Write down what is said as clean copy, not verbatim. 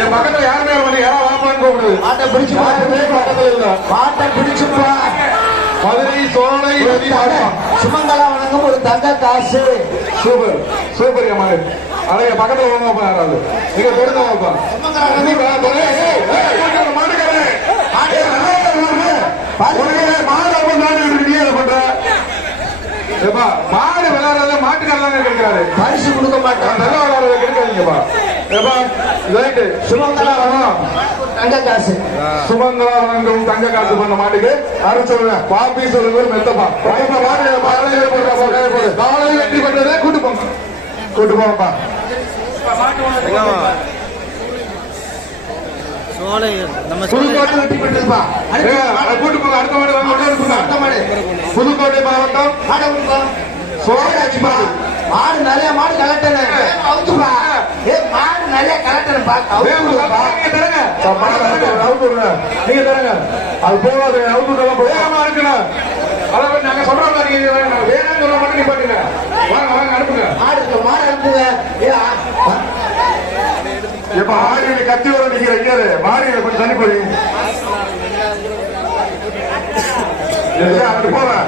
என் பக்கத்துல யாருமே வந்து யாரா வாப்பான்னு கூப்பிடுது. மாட்டை பிடிச்சு பக்கத்துல இல்ல. மாட்டை பிடிச்சுப்பா. மதுரை சோழனை சுமங்கலா வணங்கும் ஒரு தங்க காசு. சூப்பர் சூப்பர் என் மாதிரி. அதைய பக்கத்துல வாங்கப்பா யாராவது. நீங்க தொடர்ந்து வாங்கப்பா. மாடு விளையாடுறத மாட்டுக்காரங்க கிடைக்கிறாரு. பரிசு கொடுக்க மாட்டேன். நல்லா விளையாடுறத கிடைக்காதீங்கப்பா. சுமங்கலா தங்க காசு. சுமங்கலா வணங்கும் தங்க காசு பண்ண மாட்டுக்கு அரை சொல்லுங்க. பாப்பி சொல்லுங்க மெத்தப்பா. காலையில் வெற்றி பண்றதே கூட்டு போங்க. கூட்டு போங்கப்பா. புதுக்கோட்டை வெற்றி பெற்றிருப்பா. கூட்டு போங்க. அடுத்த மாடு புதுக்கோட்டை மாவட்டம் சோழாட்சிப்பா. மாடு நிறைய மாடு கலெக்டர் மாடு நிறைய கலெக்டர் நீங்க தரங்க. அது போகாது. அவுட்டுலாம் வேகமா இருக்கணும். அதாவது நாங்க சொல்ற மாதிரி வேணாம்னு சொல்ல மட்டும் நீ பாட்டுங்க. வாங்க வாங்க அனுப்புங்க. மாடு அனுப்புங்க. இப்ப ஆடியில கத்தி வர நிக்கிற மாடியில கொஞ்சம் தண்ணி போய் அப்படி போவேன்.